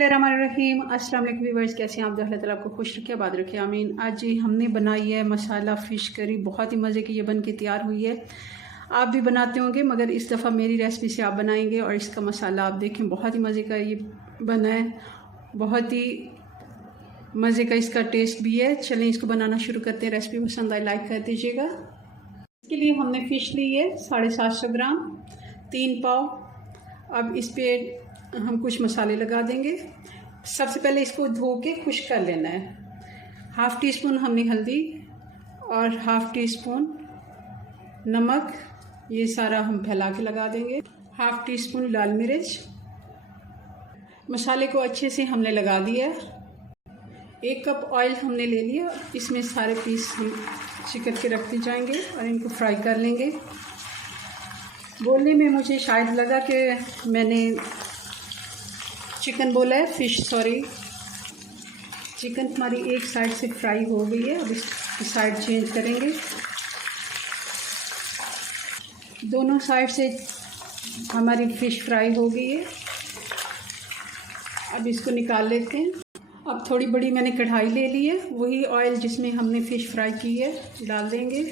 बिस्मिल्लाहिर्रहमानिर्रहीम। अस्सलाम वालेकुम व्यूअर्स, कैसे हैं आप? अल्लाह ताला आपको खुश रखे, आबाद रखे, आमीन। आज जी हमने बनाई है मसाला फ़िश करी, बहुत ही मज़े की ये बन के तैयार हुई है। आप भी बनाते होंगे मगर इस दफ़ा मेरी रेसिपी से आप बनाएंगे और इसका मसाला आप देखें, बहुत ही मज़े का ये बना है, बहुत ही मज़े का इसका टेस्ट भी है। चलें इसको बनाना शुरू करते हैं। रेसिपी पसंद आए लाइक कर दीजिएगा। इसके लिए हमने फ़िश ली है 750 ग्राम, 3 पाव। अब इस पर हम कुछ मसाले लगा देंगे। सबसे पहले इसको धो के खुश्क कर लेना है। 1/2 टीस्पून हमने हल्दी और 1/2 टीस्पून नमक, ये सारा हम फैला के लगा देंगे। 1/2 टीस्पून लाल मिर्च। मसाले को अच्छे से हमने लगा दिया। 1 कप ऑयल हमने ले लिया, इसमें सारे पीस हम चिकन के रखते जाएंगे और इनको फ्राई कर लेंगे। बोलने में मुझे शायद लगा कि मैंने चिकन बोला है, फ़िश सॉरी। चिकन हमारी एक साइड से फ्राई हो गई है, अब इस साइड चेंज करेंगे। दोनों साइड से हमारी फ़िश फ्राई हो गई है, अब इसको निकाल लेते हैं। अब थोड़ी बड़ी मैंने कढ़ाई ले ली है, वही ऑयल जिसमें हमने फ़िश फ्राई की है डाल देंगे।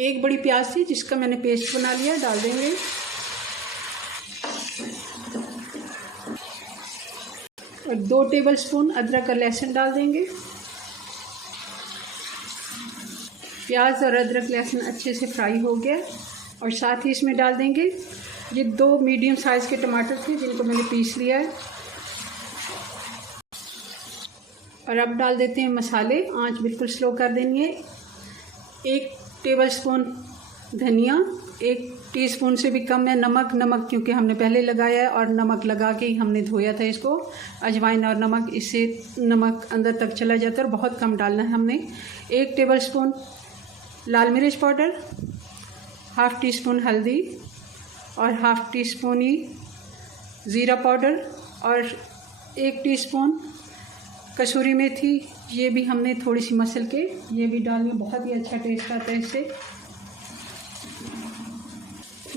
1 बड़ी प्याज थी जिसका मैंने पेस्ट बना लिया, डाल देंगे। और 2 टेबलस्पून अदरक और लहसुन डाल देंगे। प्याज और अदरक लहसुन अच्छे से फ्राई हो गया और साथ ही इसमें डाल देंगे ये 2 मीडियम साइज़ के टमाटर थे जिनको मैंने पीस लिया है। और अब डाल देते हैं मसाले, आंच बिल्कुल स्लो कर देनी है। 1 टेबलस्पून धनिया, 1 टीस्पून से भी कम है नमक क्योंकि हमने पहले लगाया है और नमक लगा के ही हमने धोया था इसको। अजवाइन और नमक, इससे नमक अंदर तक चला जाता है और बहुत कम डालना है हमने। 1 टेबलस्पून लाल मिर्च पाउडर, 1/2 टीस्पून हल्दी और 1/2 टीस्पून ही ज़ीरा पाउडर और 1 टीस्पून कसूरी मेथी, ये भी हमने थोड़ी सी मसल के ये भी डालनी, बहुत ही अच्छा टेस्ट आता है इससे।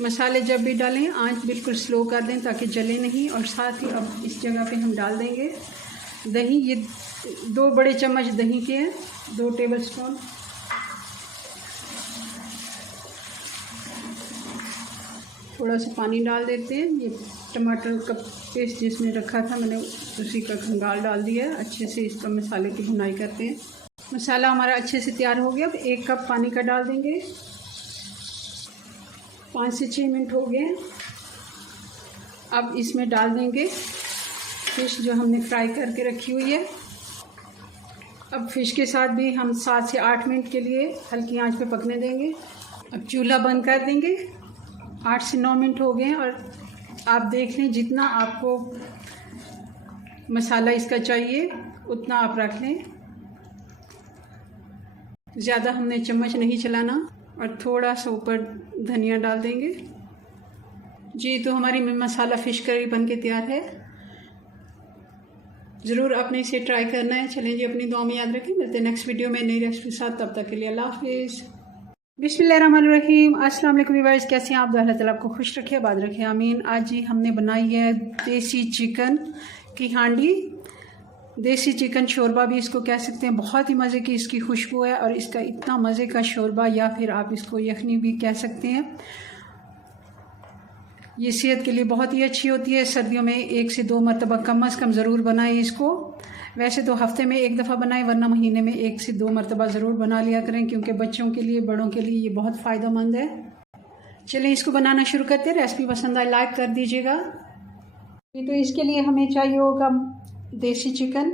मसाले जब भी डालें आंच बिल्कुल स्लो कर दें ताकि जले नहीं। और साथ ही अब इस जगह पे हम डाल देंगे दही, ये 2 बड़े चम्मच दही के हैं, 2 टेबलस्पून। थोड़ा सा पानी डाल देते हैं। ये टमाटर का पेस्ट जिसमें रखा था मैंने उसी का खंगाल डाल दिया है। अच्छे से इसका मसाले की भुनाई करते हैं। मसाला हमारा अच्छे से तैयार हो गया। अब 1 कप पानी का डाल देंगे। 5 से 6 मिनट हो गए। अब इसमें डाल देंगे फ़िश जो हमने फ्राई करके रखी हुई है। अब फ़िश के साथ भी हम 7 से 8 मिनट के लिए हल्की आंच पे पकने देंगे। अब चूल्हा बंद कर देंगे। 8 से 9 मिनट हो गए और आप देख लें जितना आपको मसाला इसका चाहिए उतना आप रख लें। ज़्यादा हमने चम्मच नहीं चलाना। और थोड़ा सा ऊपर धनिया डाल देंगे। जी, तो हमारी मसाला फ़िश करी बन के तैयार है। ज़रूर आपने इसे ट्राई करना है। चलें जी, अपनी दुआ में याद रखें। मिलते हैं नेक्स्ट वीडियो में नई रेसिपी के साथ। तब तक के लिए अल्लाह हाफिज़। बिस्मिल्लाहिर्रहमानिर्रहीम। अस्सलाम वालेकुम व्यूअर्स, कैसे हैं आप? अल्लाह ताला आपको खुश रखे, आबाद रखे, आमीन। आज जी हमने बनाई है देसी चिकन की हांडी। देसी चिकन शोरबा भी इसको कह सकते हैं। बहुत ही मज़े की इसकी खुशबू है और इसका इतना मज़े का शोरबा, या फिर आप इसको यखनी भी कह सकते हैं। ये सेहत के लिए बहुत ही अच्छी होती है। सर्दियों में 1 से 2 मरतबा कम अज़ कम ज़रूर बनाएं इसको। वैसे तो हफ्ते में 1 दफ़ा बनाएं, वरना महीने में 1 से 2 मरतबा ज़रूर बना लिया करें क्योंकि बच्चों के लिए, बड़ों के लिए ये बहुत फ़ायदेमंद है। चलें इसको बनाना शुरू करते हैं। रेसिपी पसंद आए लाइक कर दीजिएगा। तो इसके लिए हमें चाहिए होगा देसी चिकन।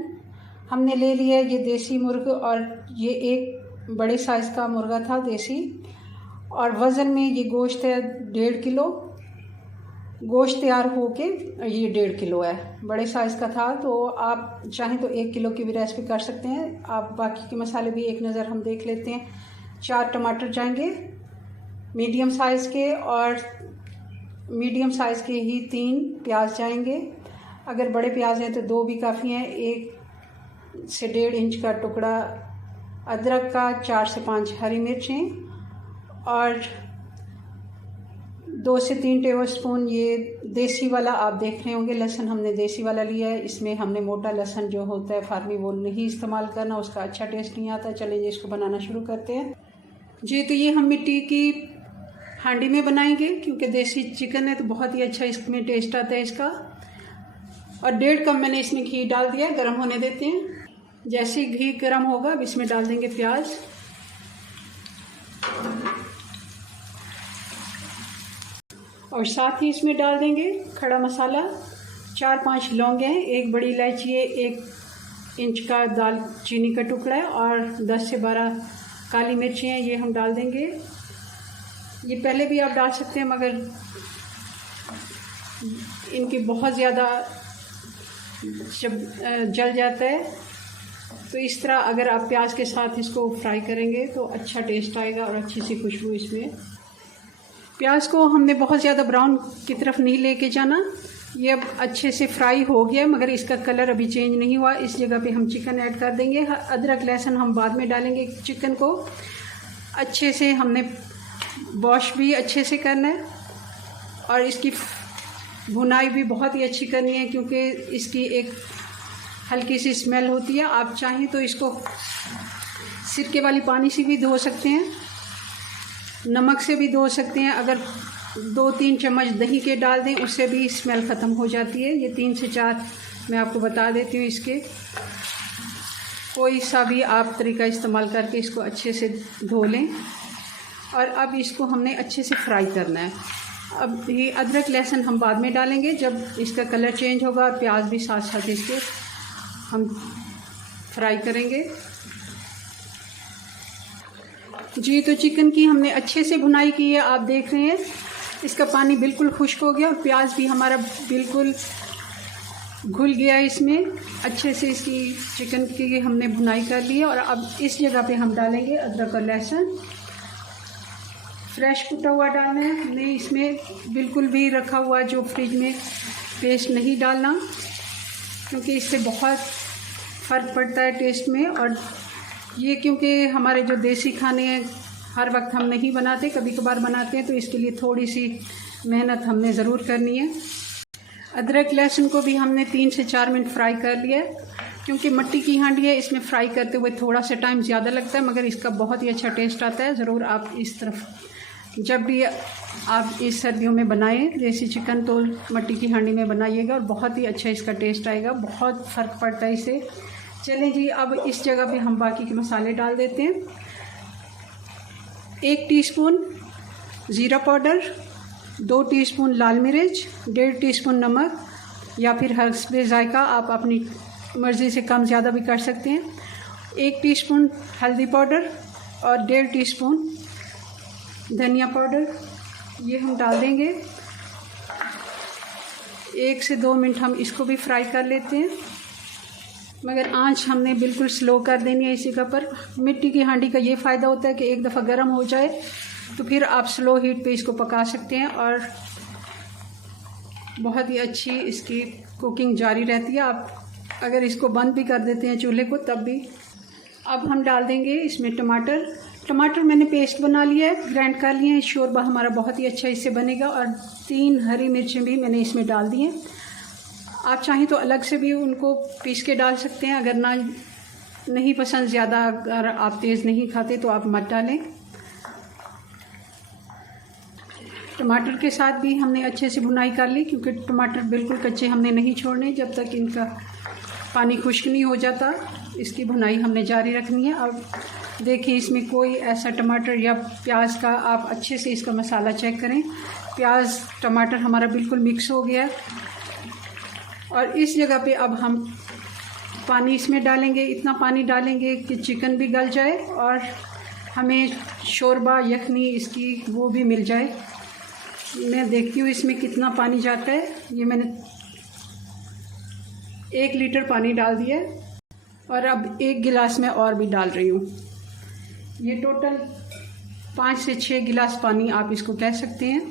हमने ले लिया ये देसी मुर्ग और ये 1 बड़े साइज़ का मुर्गा था देसी। और वज़न में ये गोश्त है 1.5 किलो। गोश्त तैयार हो के ये 1.5 किलो है। बड़े साइज़ का था, तो आप चाहें तो 1 किलो की भी रेसिपी कर सकते हैं। आप बाकी के मसाले भी एक नज़र हम देख लेते हैं। 4 टमाटर जाएंगे मीडियम साइज़ के, और मीडियम साइज़ के ही 3 प्याज जाएंगे। अगर बड़े प्याज हैं तो 2 भी काफ़ी हैं। 1 से 1.5 इंच का टुकड़ा अदरक का, 4 से 5 हरी मिर्चें और 2 से 3 टेबलस्पून ये देसी वाला आप देख रहे होंगे लहसुन हमने देसी वाला लिया है। इसमें हमने मोटा लहसुन जो होता है फार्मी वो नहीं इस्तेमाल करना, उसका अच्छा टेस्ट नहीं आता। चलिए जी इसको बनाना शुरू करते हैं जी। तो ये हम मिट्टी की हांडी में बनाएंगे क्योंकि देसी चिकन है तो बहुत ही अच्छा इसमें टेस्ट आता है इसका। और 1.5 कप मैंने इसमें घी डाल दिया, गर्म होने देते हैं। जैसे ही घी गर्म होगा अब इसमें डाल देंगे प्याज और साथ ही इसमें डाल देंगे खड़ा मसाला। 4-5 लौंग हैं, 1 बड़ी इलायची है, 1 इंच का दालचीनी का टुकड़ा है और 10 से 12 काली मिर्ची हैं, ये हम डाल देंगे। ये पहले भी आप डाल सकते हैं मगर इनकी बहुत ज़्यादा जब जल जाता है तो इस तरह अगर आप प्याज के साथ इसको फ्राई करेंगे तो अच्छा टेस्ट आएगा और अच्छी सी खुशबू इसमें। प्याज को हमने बहुत ज़्यादा ब्राउन की तरफ नहीं लेके जाना। ये अब अच्छे से फ्राई हो गया मगर इसका कलर अभी चेंज नहीं हुआ। इस जगह पे हम चिकन ऐड कर देंगे। अदरक लहसुन हम बाद में डालेंगे। चिकन को अच्छे से हमने वॉश भी अच्छे से करना है और इसकी भुनाई भी बहुत ही अच्छी करनी है क्योंकि इसकी एक हल्की सी स्मेल होती है। आप चाहें तो इसको सिरके वाली पानी से भी धो सकते हैं, नमक से भी धो सकते हैं। अगर 2-3 चम्मच दही के डाल दें उससे भी स्मेल ख़त्म हो जाती है। ये 3 से 4 मैं आपको बता देती हूँ। इसके कोई सा भी आप तरीका इस्तेमाल करके इसको अच्छे से धो लें। और अब इसको हमने अच्छे से फ्राई करना है। अब ये अदरक लहसुन हम बाद में डालेंगे जब इसका कलर चेंज होगा और प्याज भी साथ साथ इसके हम फ्राई करेंगे जी। तो चिकन की हमने अच्छे से भुनाई की है, आप देख रहे हैं इसका पानी बिल्कुल खुश्क हो गया और प्याज भी हमारा बिल्कुल घुल गया इसमें। अच्छे से इसकी चिकन की हमने भुनाई कर ली है और अब इस जगह पे हम डालेंगे अदरक और लहसुन। फ्रेश कुटा हुआ डालना है, हमने इसमें बिल्कुल भी रखा हुआ जो फ्रिज में पेस्ट नहीं डालना क्योंकि इससे बहुत फ़र्क पड़ता है टेस्ट में। और ये क्योंकि हमारे जो देसी खाने हैं हर वक्त हम नहीं बनाते, कभी कभार बनाते हैं, तो इसके लिए थोड़ी सी मेहनत हमने ज़रूर करनी है। अदरक लहसुन को भी हमने 3 से 4 मिनट फ्राई कर लिया है क्योंकि मिट्टी की हांडी है, इसमें फ्राई करते हुए थोड़ा सा टाइम ज़्यादा लगता है मगर इसका बहुत ही अच्छा टेस्ट आता है। ज़रूर आप इस तरफ जब भी आप इस सर्दियों में बनाएं देसी चिकन तो मिट्टी की हांडी में बनाइएगा और बहुत ही अच्छा इसका टेस्ट आएगा, बहुत फ़र्क पड़ता है इससे। चलें जी अब इस जगह पे हम बाकी के मसाले डाल देते हैं। 1 टीस्पून ज़ीरा पाउडर, 2 टीस्पून लाल मिर्च, 1.5 टीस्पून नमक या फिर हस्बे जायका, आप अपनी मर्ज़ी से कम ज़्यादा भी कर सकते हैं। 1 टीस्पून हल्दी पाउडर और 1.5 टीस्पून धनिया पाउडर, ये हम डाल देंगे। 1 से 2 मिनट हम इसको भी फ्राई कर लेते हैं मगर आंच हमने बिल्कुल स्लो कर देनी है इस जगह पर। मिट्टी की हांडी का ये फ़ायदा होता है कि एक दफ़ा गर्म हो जाए तो फिर आप स्लो हीट पे इसको पका सकते हैं और बहुत ही अच्छी इसकी कुकिंग जारी रहती है। आप अगर इसको बंद भी कर देते हैं चूल्हे को तब भी। अब हम डाल देंगे इसमें टमाटर मैंने पेस्ट बना लिया है, ग्राइंड कर लिए हैं। शोरबा हमारा बहुत ही अच्छा इससे बनेगा। और 3 हरी मिर्चें भी मैंने इसमें डाल दी हैं। आप चाहें तो अलग से भी उनको पीस के डाल सकते हैं, अगर ना नहीं पसंद ज़्यादा, अगर आप तेज़ नहीं खाते तो आप मत डालें। टमाटर के साथ भी हमने अच्छे से भुनाई कर ली क्योंकि टमाटर बिल्कुल कच्चे हमने नहीं छोड़ने जब तक इनका पानी खुश्क नहीं हो जाता। इसकी भुनाई हमने जारी रखनी है। अब देखिए इसमें कोई ऐसा टमाटर या प्याज का, आप अच्छे से इसका मसाला चेक करें। प्याज टमाटर हमारा बिल्कुल मिक्स हो गया और इस जगह पे अब हम पानी इसमें डालेंगे। इतना पानी डालेंगे कि चिकन भी गल जाए और हमें शोरबा यखनी इसकी वो भी मिल जाए। मैं देखती हूँ इसमें कितना पानी जाता है। ये मैंने 1 लीटर पानी डाल दिया और अब 1 गिलास में और भी डाल रही हूँ। ये टोटल 5 से 6 गिलास पानी आप इसको कह सकते हैं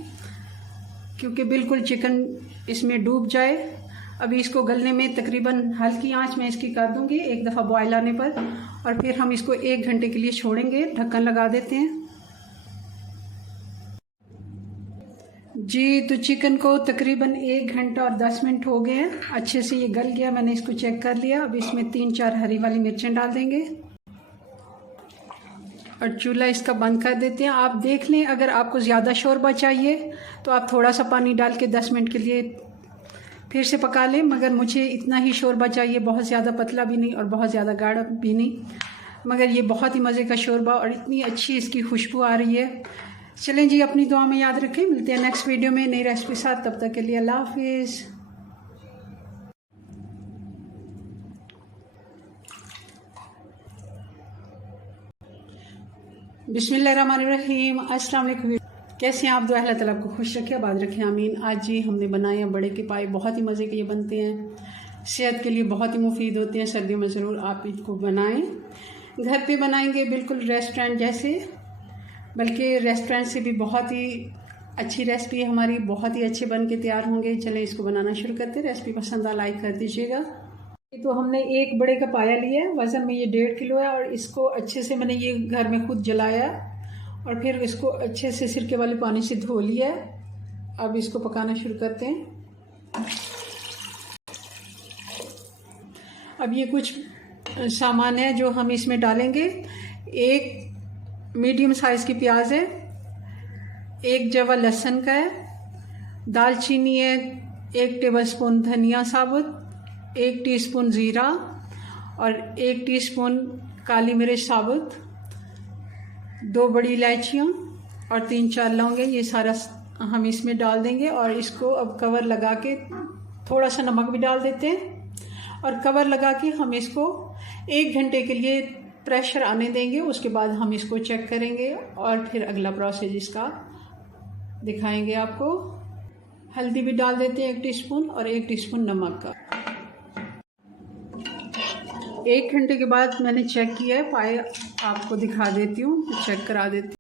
क्योंकि बिल्कुल चिकन इसमें डूब जाए। अभी इसको गलने में तकरीबन हल्की आंच में इसकी कर दूंगी एक दफ़ा बॉयल आने पर और फिर हम इसको 1 घंटे के लिए छोड़ेंगे। ढक्कन लगा देते हैं जी, तो चिकन को तकरीबन 1 घंटा और 10 मिनट हो गए हैं। अच्छे से ये गल गया, मैंने इसको चेक कर लिया। अब इसमें 3-4 हरी वाली मिर्चें डाल देंगे और चूल्हा इसका बंद कर देते हैं। आप देख लें, अगर आपको ज़्यादा शोरबा चाहिए तो आप थोड़ा सा पानी डाल के 10 मिनट के लिए फिर से पका लें, मगर मुझे इतना ही शोरबा चाहिए, बहुत ज़्यादा पतला भी नहीं और बहुत ज़्यादा गाढ़ा भी नहीं। मगर ये बहुत ही मज़े का शोरबा और इतनी अच्छी इसकी खुशबू आ रही है। चलें जी, अपनी दुआ में याद रखें। मिलते हैं नेक्स्ट वीडियो में नई रेसिपी साथ। तब तक के लिए अल्लाह हाफिज़। बिस्मिल्लाहिर्रहमानिर्रहीम। अस्सलाम वालेकुम। कैसे हैं आप? दुआ अल्लाह ताला आपको खुश रखे, आबाद रखे, आमीन। आज जी हमने बनाए हैं बड़े के पाए। बहुत ही मज़े के ये बनते हैं, सेहत के लिए बहुत ही मुफीद होते हैं। सर्दियों में ज़रूर आप इनको बनाएं। घर पे बनाएंगे बिल्कुल रेस्टोरेंट जैसे, बल्कि रेस्टोरेंट से भी बहुत ही अच्छी रेसिपी है हमारी। बहुत ही अच्छे बन के तैयार होंगे। चलें इसको बनाना शुरू करते हैं। रेसिपी पसंद आ लाइक कर दीजिएगा। तो हमने एक बड़े का पाया लिया है, वज़न में ये 1.5 किलो है और इसको अच्छे से मैंने ये घर में खुद जलाया और फिर इसको अच्छे से सिरके वाले पानी से धो लिया है। अब इसको पकाना शुरू करते हैं। अब ये कुछ सामान है जो हम इसमें डालेंगे। एक मीडियम साइज़ की प्याज है, 1 जवा लहसुन का है, दालचीनी है, 1 टेबलस्पून धनिया साबुत, 1 टीस्पून ज़ीरा और 1 टीस्पून काली मिर्च साबुत, 2 बड़ी इलायचियाँ और 3-4 लौंगे। ये सारा हम इसमें डाल देंगे और इसको अब कवर लगा के, थोड़ा सा नमक भी डाल देते हैं और कवर लगा के हम इसको 1 घंटे के लिए प्रेशर आने देंगे। उसके बाद हम इसको चेक करेंगे और फिर अगला प्रोसेस इसका दिखाएंगे आपको। हल्दी भी डाल देते हैं 1 टीस्पून और 1 टीस्पून नमक का। 1 घंटे के बाद मैंने चेक किया है, पाए आपको दिखा देती हूँ, चेक करा देती हूँ।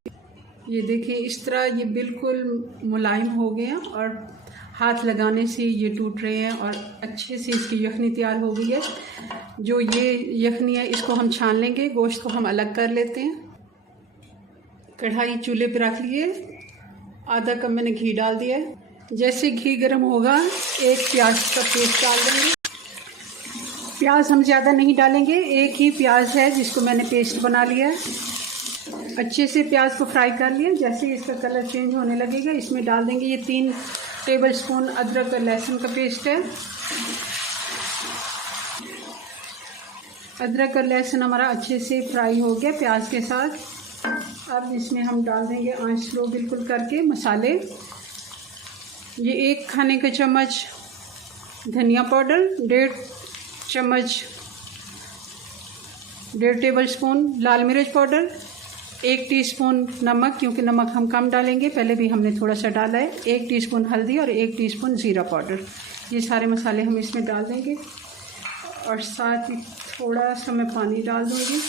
ये देखिए, इस तरह ये बिल्कुल मुलायम हो गए हैं और हाथ लगाने से ये टूट रहे हैं और अच्छे से इसकी यखनी तैयार हो गई है। जो ये यखनी है इसको हम छान लेंगे। गोश्त को हम अलग कर लेते हैं। कढ़ाई चूल्हे पे रख लिए, आधा कप मैंने घी डाल दिया है। जैसे घी गर्म होगा, 1 प्याज का पेस्ट डाल देंगे। प्याज हम ज़्यादा नहीं डालेंगे, 1 ही प्याज है जिसको मैंने पेस्ट बना लिया है। अच्छे से प्याज को फ्राई कर लिया। जैसे ही इसका कलर चेंज होने लगेगा, इसमें डाल देंगे ये 3 टेबलस्पून अदरक और लहसुन का पेस्ट है। अदरक और लहसुन हमारा अच्छे से फ्राई हो गया प्याज के साथ। अब इसमें हम डाल देंगे, आंच स्लो बिल्कुल करके, मसाले। ये 1 खाने का चम्मच धनिया पाउडर, 1.5 टेबलस्पून लाल मिर्च पाउडर, 1 टीस्पून नमक, क्योंकि नमक हम कम डालेंगे, पहले भी हमने थोड़ा सा डाला है, 1 टीस्पून हल्दी और 1 टीस्पून ज़ीरा पाउडर। ये सारे मसाले हम इसमें डाल देंगे और साथ ही थोड़ा सा मैं पानी डाल दूँगी।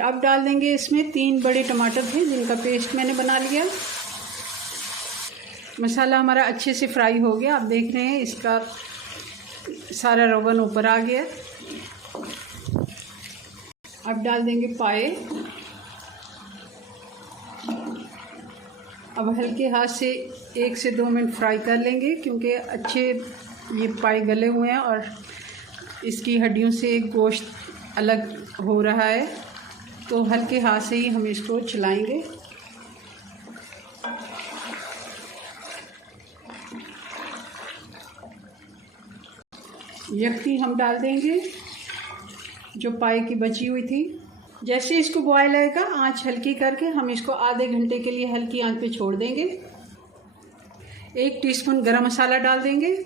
अब डाल देंगे इसमें 3 बड़े टमाटर थे जिनका पेस्ट मैंने बना लिया। मसाला हमारा अच्छे से फ्राई हो गया। आप देख रहे हैं इसका सारा रोगन ऊपर आ गया। अब डाल देंगे पाए। अब हल्के हाथ से 1 से 2 मिनट फ्राई कर लेंगे, क्योंकि अच्छे ये पाए गले हुए हैं और इसकी हड्डियों से गोश्त अलग हो रहा है, तो हल्के हाथ से ही हम इसको चलाएंगे। यखनी हम डाल देंगे जो पाए की बची हुई थी। जैसे इसको बॉयल आएगा, आंच हल्की करके हम इसको आधे घंटे के लिए हल्की आंच पे छोड़ देंगे। 1 टीस्पून गरम मसाला डाल देंगे,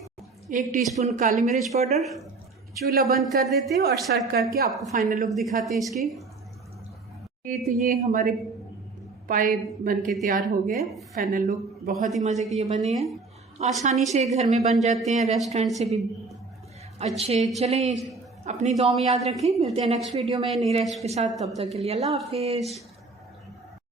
1 टीस्पून काली मिर्च पाउडर। चूल्हा बंद कर देते हैं और सर्व करके आपको फाइनल लुक दिखाते हैं इसकी। तो ये हमारे पाए बन के तैयार हो गए। फाइनल लुक बहुत ही मज़े के ये बने हैं, आसानी से घर में बन जाते हैं, रेस्टोरेंट से भी अच्छे। चलें, अपनी दुआ में याद रखें। मिलते हैं नेक्स्ट वीडियो में नई रेसिपी के साथ। तब तक के लिए अल्लाह हाफिज़।